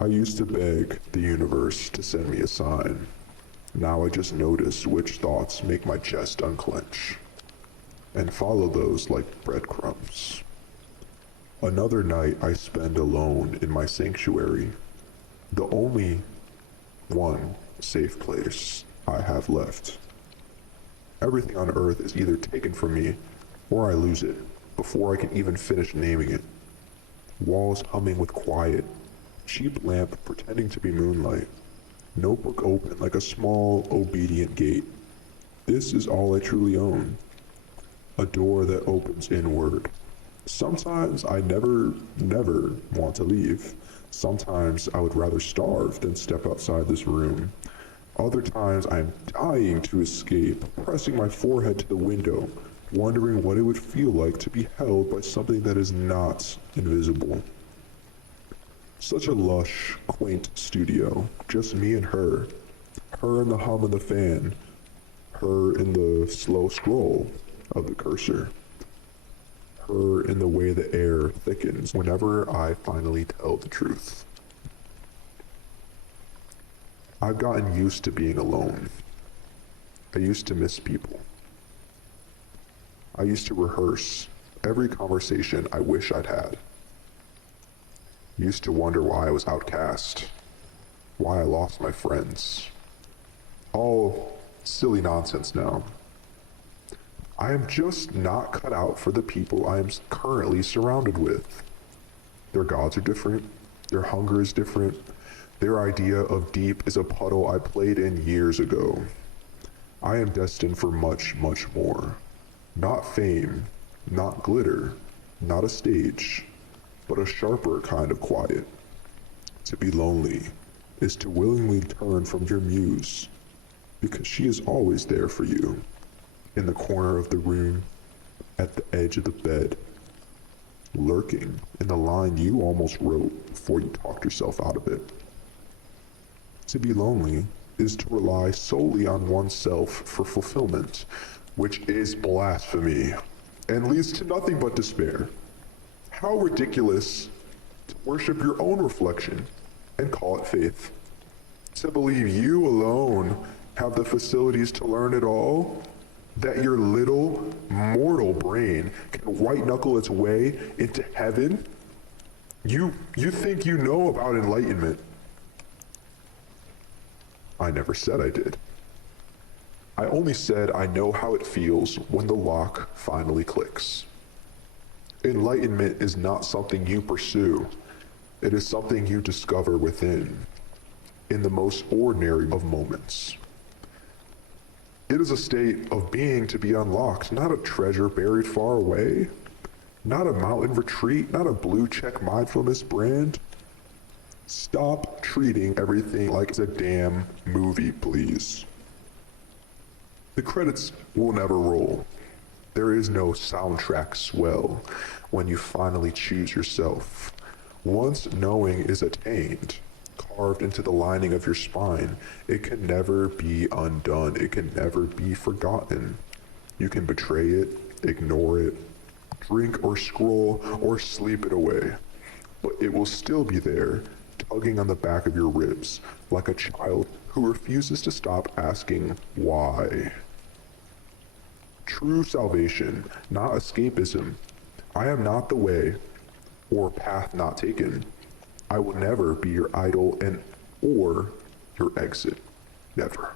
I used to beg the universe to send me a sign. Now I just notice which thoughts make my chest unclench, and follow those like breadcrumbs. Another night I spend alone in my sanctuary, the only one safe place I have left. Everything on earth is either taken from me or I lose it before I can even finish naming it. Walls humming with quiet, cheap lamp pretending to be moonlight, notebook open like a small, obedient gate. This is all I truly own. A door that opens inward. Sometimes I never want to leave. Sometimes I would rather starve than step outside this room. Other times I am dying to escape, pressing my forehead to the window, wondering what it would feel like to be held by something that is not invisible. Such a lush, quaint studio, just me and her. Her and the hum of the fan, her in the slow scroll of the cursor, her in the way the air thickens whenever I finally tell the truth. I've gotten used to being alone. I used to miss people. I used to rehearse every conversation I wish I'd had. Used to wonder why I was outcast, why I lost my friends. All silly nonsense now. I am just not cut out for the people I am currently surrounded with. Their gods are different, their hunger is different, their idea of deep is a puddle I played in years ago. I am destined for much, much more. Not fame, not glitter, not a stage, but a sharper kind of quiet. To be lonely is to willingly turn from your muse, because she is always there for you, in the corner of the room, at the edge of the bed, lurking in the line you almost wrote before you talked yourself out of it. To be lonely is to rely solely on oneself for fulfillment, which is blasphemy and leads to nothing but despair. How ridiculous to worship your own reflection and call it faith. To believe you alone have the facilities to learn it all, that your little mortal brain can white knuckle its way into heaven. You think you know about enlightenment. I never said I did. I only said I know how it feels when the lock finally clicks. Enlightenment is not something you pursue. It is something you discover within, in the most ordinary of moments. It is a state of being to be unlocked, not a treasure buried far away, not a mountain retreat, not a blue check mindfulness brand. Stop treating everything like it's a damn movie, please. The credits will never roll. There is no soundtrack swell when you finally choose yourself. Once knowing is attained, carved into the lining of your spine, it can never be undone. It can never be forgotten. You can betray it, ignore it, drink or scroll or sleep it away, but it will still be there, tugging on the back of your ribs, like a child who refuses to stop asking why. True salvation, not escapism. I am not the way, or path not taken. I will never be your idol and or your exit. Never.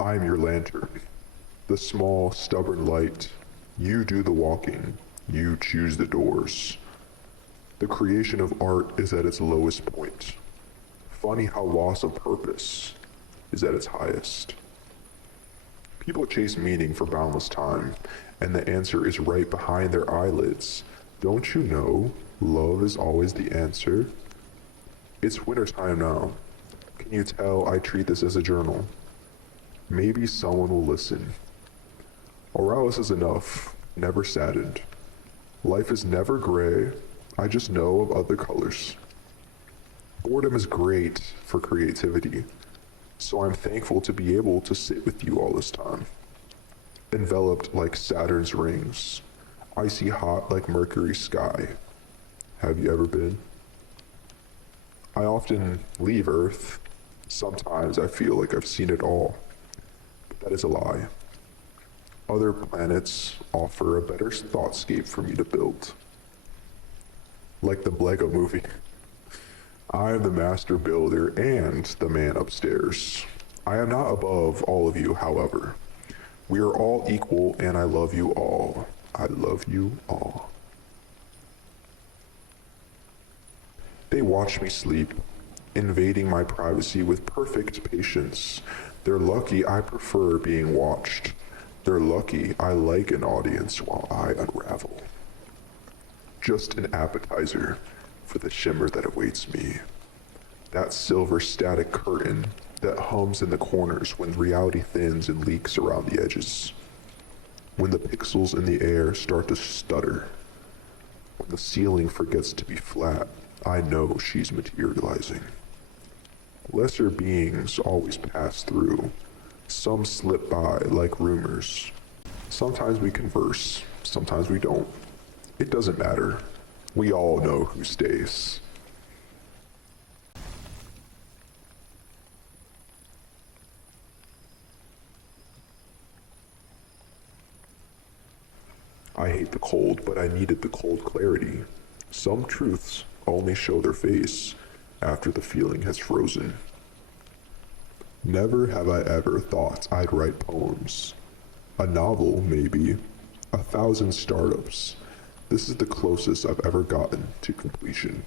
I am your lantern, the small, stubborn light. You do the walking. You choose the doors. The creation of art is at its lowest point. Funny how loss of purpose is at its highest. People chase meaning for boundless time, and the answer is right behind their eyelids. Don't you know, love is always the answer? It's wintertime now. Can you tell I treat this as a journal? Maybe someone will listen. Aurelius is enough, never saddened. Life is never gray, I just know of other colors. Boredom is great for creativity, so I'm thankful to be able to sit with you all this time. Enveloped like Saturn's rings, icy hot like Mercury's sky. Have you ever been? I often leave Earth. Sometimes I feel like I've seen it all, but that is a lie. Other planets offer a better thoughtscape for me to build. Like the Lego movie. I am the master builder and the man upstairs. I am not above all of you, however. We are all equal and I love you all. I love you all. They watch me sleep, invading my privacy with perfect patience. They're lucky I prefer being watched. They're lucky I like an audience while I unravel. Just an appetizer for the shimmer that awaits me. That silver static curtain that hums in the corners when reality thins and leaks around the edges. When the pixels in the air start to stutter. When the ceiling forgets to be flat, I know she's materializing. Lesser beings always pass through. Some slip by like rumors. Sometimes we converse, sometimes we don't. It doesn't matter. We all know who stays. I hate the cold, but I needed the cold clarity. Some truths only show their face after the feeling has frozen. Never have I ever thought I'd write poems. A novel, maybe. 1,000 startups. This is the closest I've ever gotten to completion.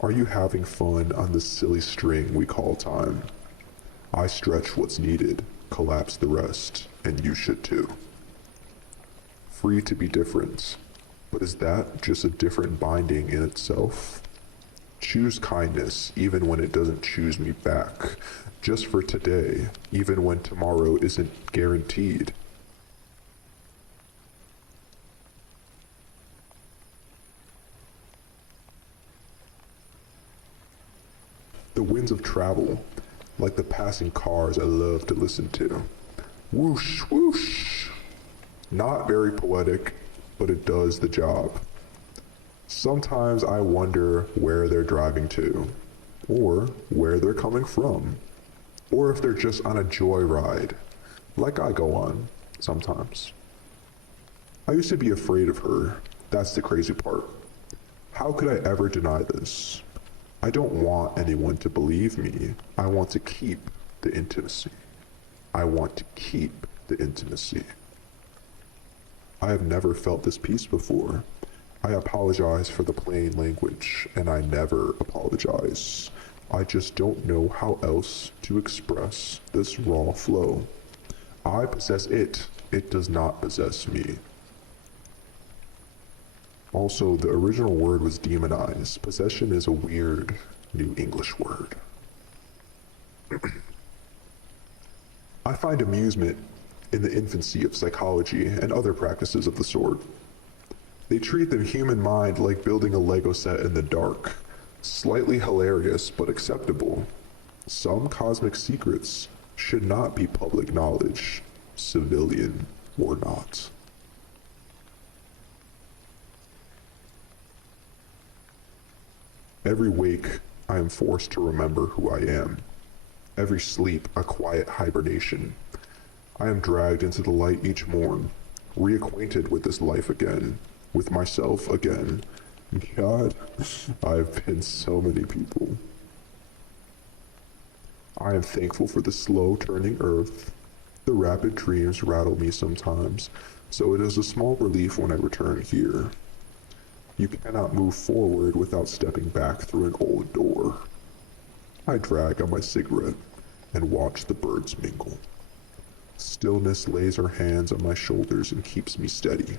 Are you having fun on this silly string we call time? I stretch what's needed, collapse the rest, and you should too. Free to be different, but is that just a different binding in itself? Choose kindness even when it doesn't choose me back, just for today, even when tomorrow isn't guaranteed. The winds of travel, like the passing cars I love to listen to. Whoosh, whoosh. Not very poetic, but it does the job. Sometimes I wonder where they're driving to, or where they're coming from, or if they're just on a joyride, like I go on sometimes. I used to be afraid of her. That's the crazy part. How could I ever deny this? I don't want anyone to believe me. I want to keep the intimacy. I want to keep the intimacy. I have never felt this peace before. I apologize for the plain language, and I never apologize. I just don't know how else to express this raw flow. I possess it. It does not possess me. Also, the original word was demonized. Possession is a weird New English word. I find amusement in the infancy of psychology and other practices of the sort. They treat the human mind like building a Lego set in the dark. Slightly hilarious, but acceptable. Some cosmic secrets should not be public knowledge, civilian or not. Every wake, I am forced to remember who I am. Every sleep, a quiet hibernation. I am dragged into the light each morn, reacquainted with this life again, with myself again. God, I've been so many people. I am thankful for the slow turning earth. The rapid dreams rattle me sometimes, so it is a small relief when I return here. You cannot move forward without stepping back through an old door. I drag on my cigarette and watch the birds mingle. Stillness lays her hands on my shoulders and keeps me steady.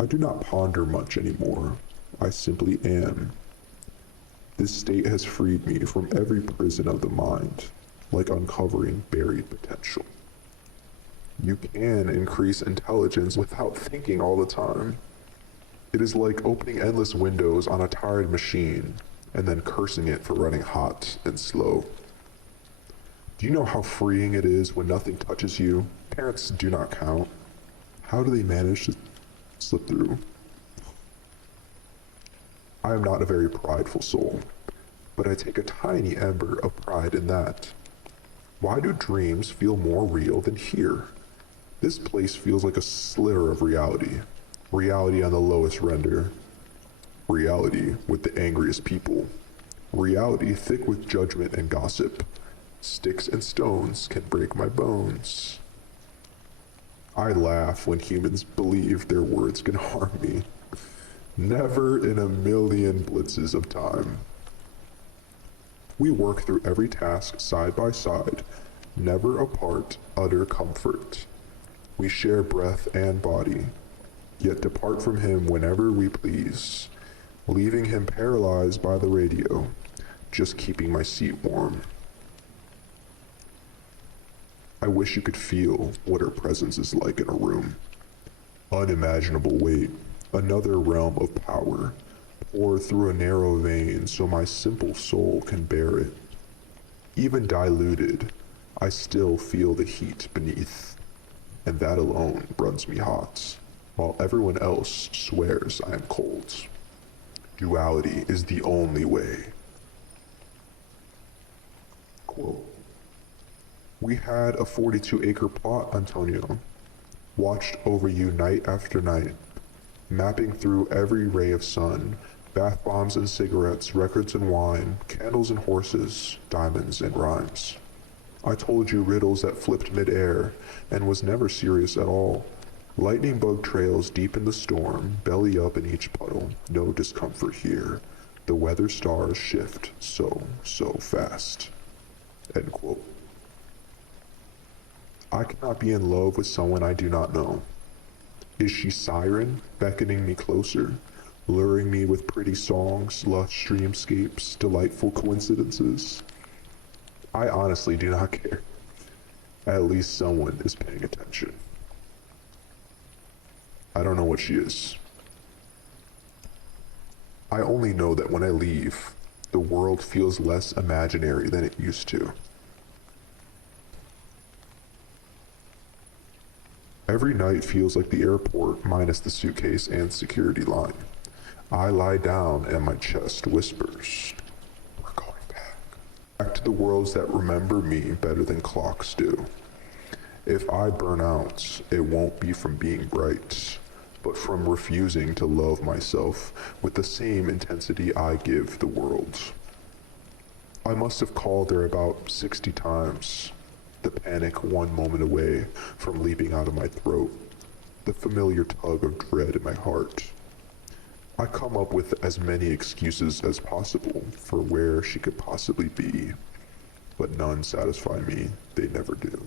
I do not ponder much anymore. I simply am. This state has freed me from every prison of the mind, like uncovering buried potential. You can increase intelligence without thinking all the time. It is like opening endless windows on a tired machine and then cursing it for running hot and slow. Do you know how freeing it is when nothing touches you? Parents do not count. How do they manage to slip through? I am not a very prideful soul, but I take a tiny ember of pride in that. Why do dreams feel more real than here? This place feels like a sliver of reality. Reality on the lowest render. Reality with the angriest people. Reality thick with judgment and gossip. Sticks and stones can break my bones. I laugh when humans believe their words can harm me. Never in a million blitzes of time. We work through every task side by side, never apart, utter comfort. We share breath and body, yet depart from him whenever we please, leaving him paralyzed by the radio, just keeping my seat warm. I wish you could feel what her presence is like in a room. Unimaginable weight, another realm of power, poured through a narrow vein so my simple soul can bear it. Even diluted, I still feel the heat beneath, and that alone runs me hot, while everyone else swears I am cold. Duality is the only way. Quote, we had a 42-acre plot, Antonio. Watched over you night after night, mapping through every ray of sun, bath bombs and cigarettes, records and wine, candles and horses, diamonds and rhymes. I told you riddles that flipped midair and was never serious at all. Lightning bug trails deep in the storm, belly up in each puddle, no discomfort here. The weather stars shift so fast. End quote. I cannot be in love with someone I do not know. Is she siren, beckoning me closer, luring me with pretty songs, lush dreamscapes, delightful coincidences? I honestly do not care. At least someone is paying attention. I don't know what she is. I only know that when I leave, the world feels less imaginary than it used to. Every night feels like the airport minus the suitcase and security line. I lie down and my chest whispers, we're going back. Back to the worlds that remember me better than clocks do. If I burn out, it won't be from being bright, but from refusing to love myself with the same intensity I give the world. I must have called her about 60 times. The panic one moment away from leaping out of my throat, the familiar tug of dread in my heart. I come up with as many excuses as possible for where she could possibly be, but none satisfy me, they never do.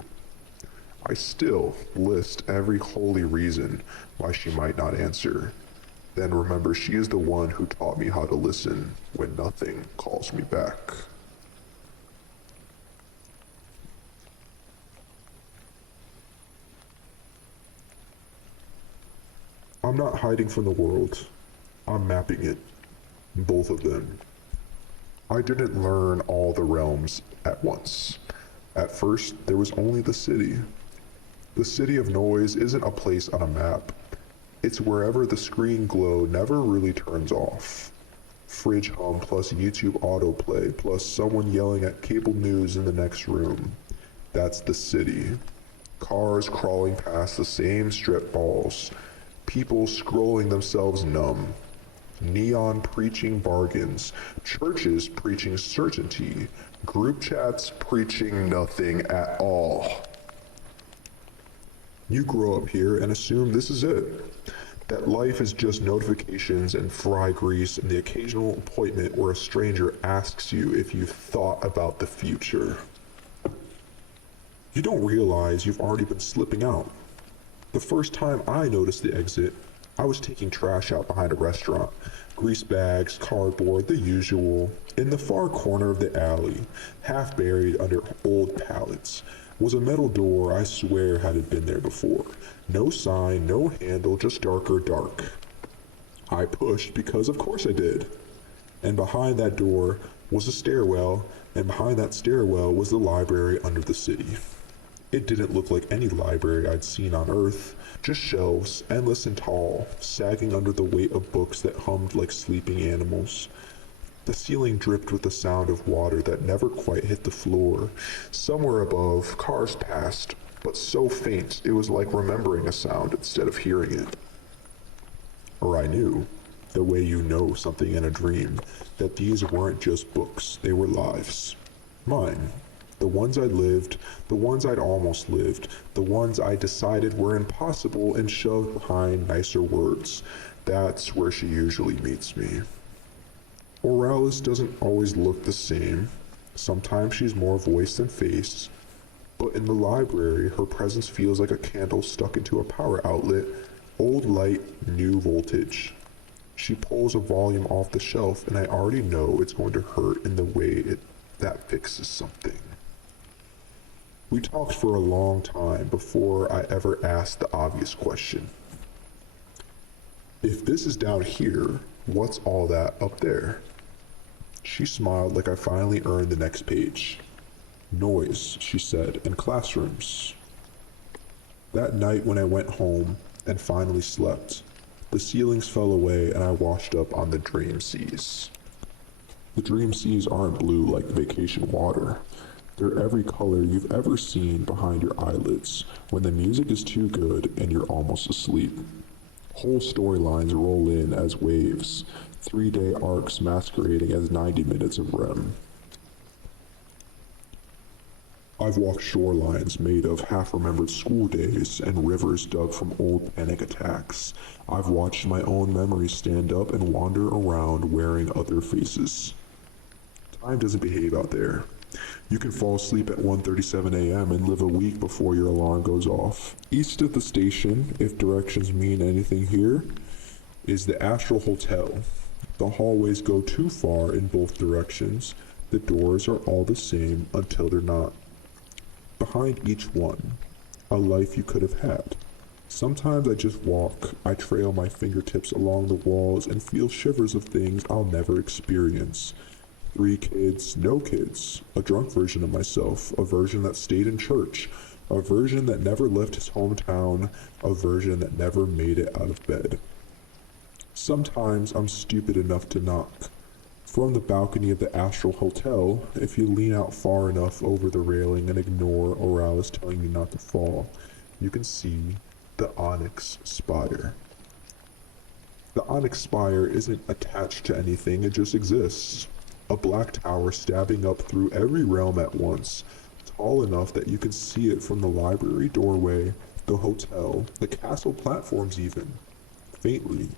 I still list every holy reason why she might not answer, then remember she is the one who taught me how to listen when nothing calls me back. I'm not hiding from the world. I'm mapping it. Both of them. I didn't learn all the realms at once. At first, there was only the city. The city of noise isn't a place on a map. It's wherever the screen glow never really turns off. Fridge hum plus YouTube autoplay plus someone yelling at cable news in the next room. That's the city. Cars crawling past the same strip balls. People scrolling themselves numb. Neon preaching bargains. Churches preaching certainty. Group chats preaching nothing at all. You grow up here and assume this is it. That life is just notifications and fry grease and the occasional appointment where a stranger asks you if you've thought about the future. You don't realize you've already been slipping out. The first time I noticed the exit, I was taking trash out behind a restaurant. Grease bags, cardboard, the usual. In the far corner of the alley, half buried under old pallets, was a metal door I swear hadn't been there before. No sign, no handle, just darker dark. I pushed because of course I did. And behind that door was a stairwell, and behind that stairwell was the library under the city. It didn't look like any library I'd seen on Earth, just shelves, endless and tall, sagging under the weight of books that hummed like sleeping animals. The ceiling dripped with the sound of water that never quite hit the floor. Somewhere above, cars passed, but so faint it was like remembering a sound instead of hearing it. Or I knew, the way you know something in a dream, that these weren't just books, they were lives. Mine. The ones I'd lived, the ones I'd almost lived, the ones I decided were impossible and shoved behind nicer words. That's where she usually meets me. Oralis doesn't always look the same. Sometimes she's more voice than face. But in the library, her presence feels like a candle stuck into a power outlet. Old light, new voltage. She pulls a volume off the shelf and I already know it's going to hurt in the way that fixes something. We talked for a long time before I ever asked the obvious question. If this is down here, what's all that up there? She smiled like I finally earned the next page. Noise, she said, and classrooms. That night when I went home and finally slept, the ceilings fell away and I washed up on the dream seas. The dream seas aren't blue like vacation water. They're every color you've ever seen behind your eyelids when the music is too good and you're almost asleep. Whole storylines roll in as waves, 3-day arcs masquerading as 90 minutes of REM. I've walked shorelines made of half-remembered school days and rivers dug from old panic attacks. I've watched my own memories stand up and wander around wearing other faces. Time doesn't behave out there. You can fall asleep at 1:37 a.m. and live a week before your alarm goes off. East of the station, if directions mean anything here, is the Astral Hotel. The hallways go too far in both directions. The doors are all the same until they're not. Behind each one, a life you could have had. Sometimes I just walk, I trail my fingertips along the walls and feel shivers of things I'll never experience. 3 kids, no kids, a drunk version of myself, a version that stayed in church, a version that never left his hometown, a version that never made it out of bed. Sometimes I'm stupid enough to knock. From the balcony of the Astral Hotel, if you lean out far enough over the railing and ignore Oralis telling you not to fall, you can see the Onyx Spire. The Onyx Spire isn't attached to anything, it just exists. A black tower stabbing up through every realm at once, tall enough that you can see it from the library doorway, the hotel, the castle platforms even, faintly,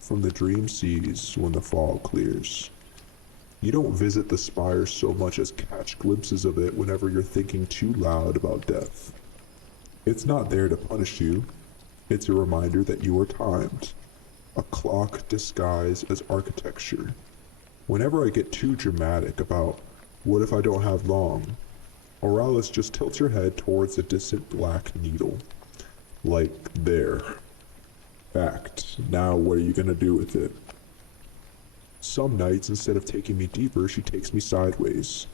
from the dream seas when the fog clears. You don't visit the spire so much as catch glimpses of it whenever you're thinking too loud about death. It's not there to punish you, it's a reminder that you are timed, a clock disguised as architecture. Whenever I get too dramatic about what if I don't have long, Oralis just tilts her head towards the distant black needle. Like, there. Fact. Now what are you gonna do with it? Some nights, instead of taking me deeper, she takes me sideways.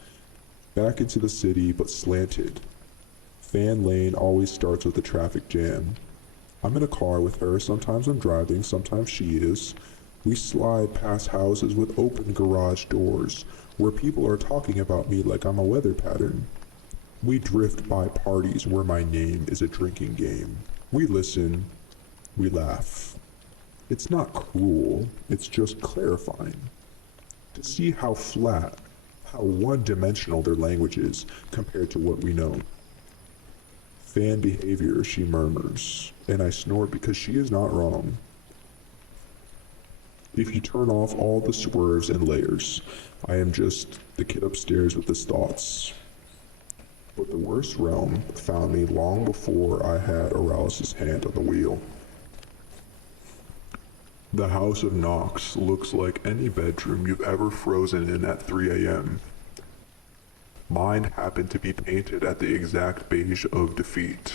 Back into the city, but slanted. Fan Lane always starts with a traffic jam. I'm in a car with her, sometimes I'm driving, sometimes she is. We slide past houses with open garage doors, where people are talking about me like I'm a weather pattern. We drift by parties where my name is a drinking game. We listen, we laugh. It's not cruel, it's just clarifying. To see how flat, how one-dimensional their language is compared to what we know. Fan behavior, she murmurs, and I snort because she is not wrong. If you turn off all the swerves and layers, I am just the kid upstairs with his thoughts. But the worst realm found me long before I had Oralis' hand on the wheel. The House of Nox looks like any bedroom you've ever frozen in at 3 a.m. Mine happened to be painted at the exact beige of defeat.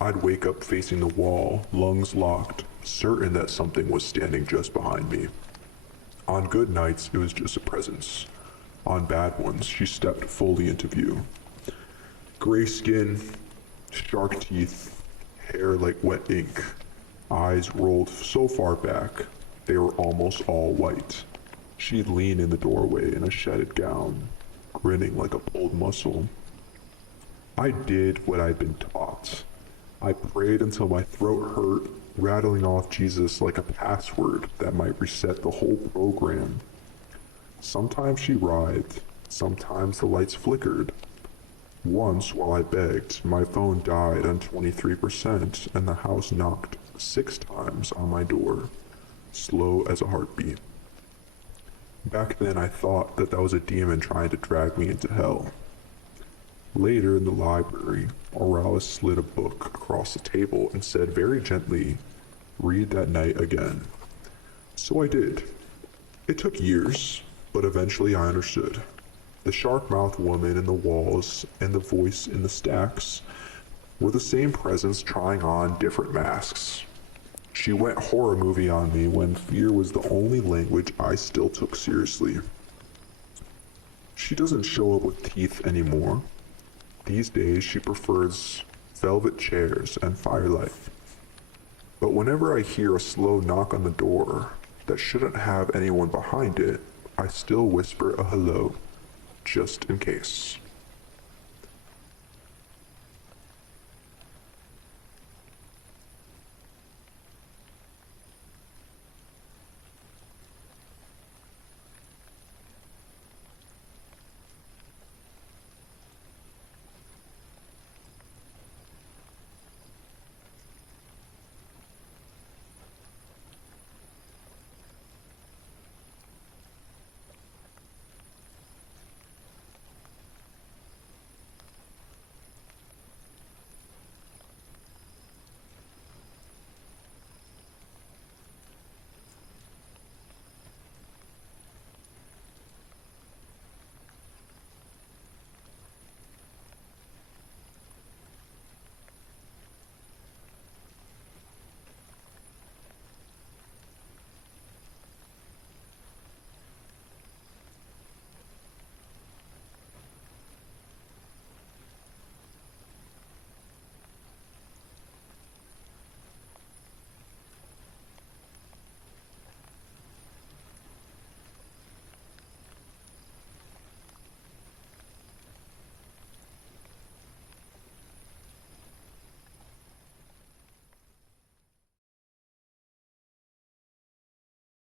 I'd wake up facing the wall, lungs locked, certain that something was standing just behind me. On good nights, it was just a presence. On bad ones, she stepped fully into view. Gray skin, Shark teeth, hair like wet ink, eyes rolled so far back they were almost all white. She'd lean in the doorway in a shedded gown, grinning like a pulled muscle. I did what I'd been taught. I prayed until my throat hurt, rattling off Jesus like a password that might reset the whole program. Sometimes she writhed, sometimes the lights flickered. Once, while I begged, my phone died on 23% and the house knocked 6 times on my door, slow as a heartbeat. Back then I thought that was a demon trying to drag me into hell. Later in the library, Auralis slid a book across the table and said very gently, "Read that night again." So I did. It took years, but eventually I understood. The shark-mouthed woman in the walls and the voice in the stacks were the same presence trying on different masks. She went horror movie on me when fear was the only language I still took seriously. She doesn't show up with teeth anymore. These days she prefers velvet chairs and firelight. But whenever I hear a slow knock on the door that shouldn't have anyone behind it, I still whisper a hello, just in case.